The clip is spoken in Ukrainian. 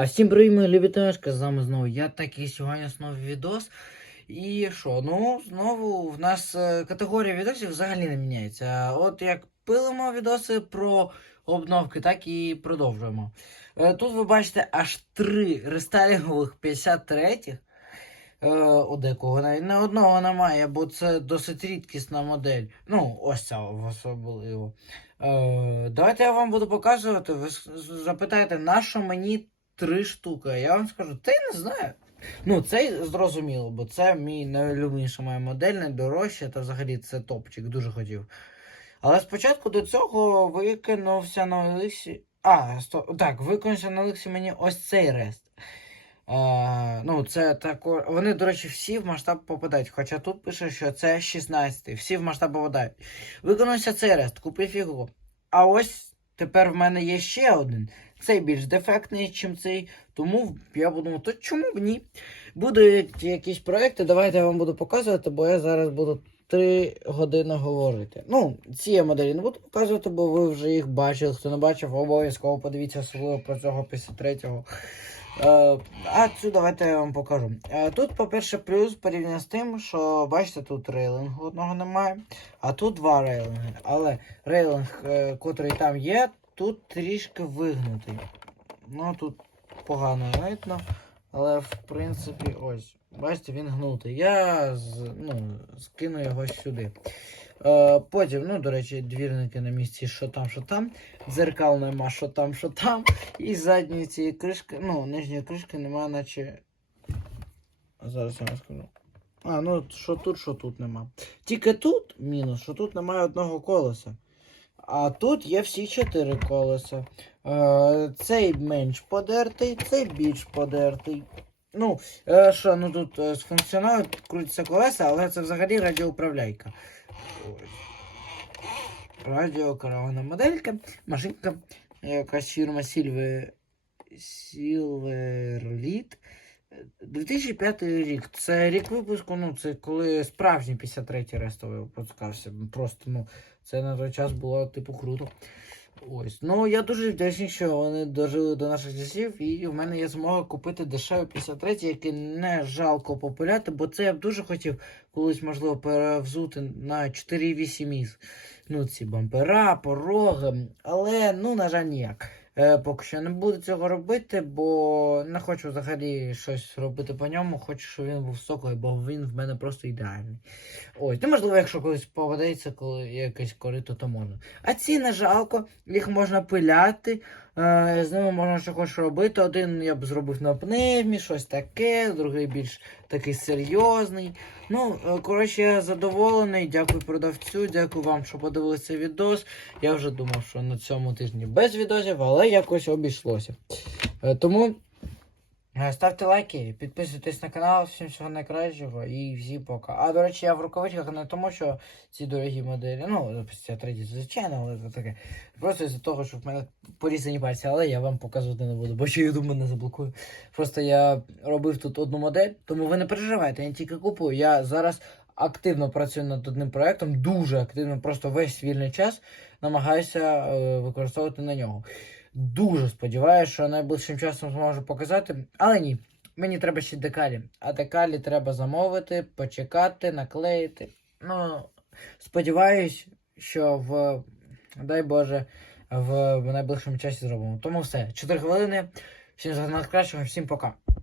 А всім привіт, мої любітешки, з вами знову я такий сьогодні знову відос. І що, ну, знову в нас е, категорія відосів взагалі не міняється. От як пилимо відоси про обновки, так і продовжуємо. Е, Тут ви бачите аж три рестайлінгових 53-х. Е, у декого навіть не одного немає, бо це досить рідкісна модель. Ну, ось ця особливо. Давайте я вам буду показувати. Ви запитаєте, на що мені три штуки? Я вам скажу, я не знаю. Ну, це зрозуміло, бо це мій найулюбленіша моя модель, найдорожча, та взагалі це топчик, дуже хотів. Але спочатку до цього викинувся на Еликсі. А, стоп, так, викинувся на Еликсі мені ось цей рест. А, ну, це тако... Вони, до речі, всі в масштаб попадають. Хоча тут пише, що це 16, всі в масштаб попадають. Виконався цей рест, купив його. А ось тепер в мене є ще один. Цей більш дефектний, ніж цей. Тому я подумав, то чому б ні? Будуть якісь проекти, давайте я вам буду показувати, бо я зараз буду 3 години говорити. Ну, ці я моделі не буду показувати, бо ви вже їх бачили. Хто не бачив, обов'язково подивіться особливо про цього 53-го. Е, а цю давайте я вам покажу. Е, тут, по-перше, плюс порівняно з тим, що бачите, тут рейлингу одного немає, а тут два рейлинги. Але рейлинг, е, котрий там є, тут трішки вигнутий. Ну тут погано видно, але в принципі ось. Бачите, він гнутий. Я ну, скину його сюди. Е, потім, ну, до речі, двірники на місці, що там, що там. Дзеркал нема, що там, що там. І задньої цієї кришки, ну, нижньої кришки нема, наче. Зараз я вам скажу. А, ну що тут, що тут нема. Тільки тут мінус, що тут немає одного колеса. А тут є всі чотири колеса. Е, цей менш подертий, цей більш подертий. Ну, е, що, ну тут е, з функціоналу крутяться колеса, але це взагалі радіоуправляйка. Радіокаравана моделька, машинка, якась фірма Silver, Silverlit. 2005 рік. Це рік випуску, ну це коли справжній 53-й рестовий випускався. Просто, ну, це на той час було, типу, круто. Ось. Ну, я дуже вдячний, що вони дожили до наших часів, і в мене є змога купити дешевий 53, який не жалко популяти, бо це я б дуже хотів колись, можливо, перевзути на 4,8 міс. Ну, ці бампера, пороги. Але, ну, на жаль, ніяк. Е, поки що не буду цього робити, бо не хочу взагалі щось робити по ньому. Хочу, щоб він був соковий, бо він в мене просто ідеальний. Ось, ну можливо, якщо колись попадеться, коли якесь корито, то можна. А ці не жалко, їх можна пиляти, з ними можна що хочеш робити. Один я б зробив на пневмі, щось таке, другий більш такий серйозний. Ну, е, коротше, я задоволений. Дякую продавцю, дякую вам, що подивилися відос. Я вже думав, що на цьому тижні без відосів, але якось обійшлося. Е, Тому е, ставте лайки, підписуйтесь на канал, всім всього найкращого і всім пока. А до речі, я в рукавичках не тому, що ці дорогі моделі, ну, це третій, звичайно, але це таке. Просто із-за того, що в мене порізані пальці, але я вам показувати не буду, бо ще YouTube мене заблокую. Просто я робив тут одну модель, тому ви не переживайте, я тільки купую. Я зараз активно працюю над одним проектом, дуже активно, просто весь вільний час намагаюся е, використовувати на нього. Дуже сподіваюся, що найближчим часом зможу показати, але ні. Мені треба ще декалі. А декалі треба замовити, почекати, наклеїти. Ну, сподіваюсь, що в дай Боже в найближчому часі зробимо. Тому все. 4 хвилини. Всім за найкращого, всім пока.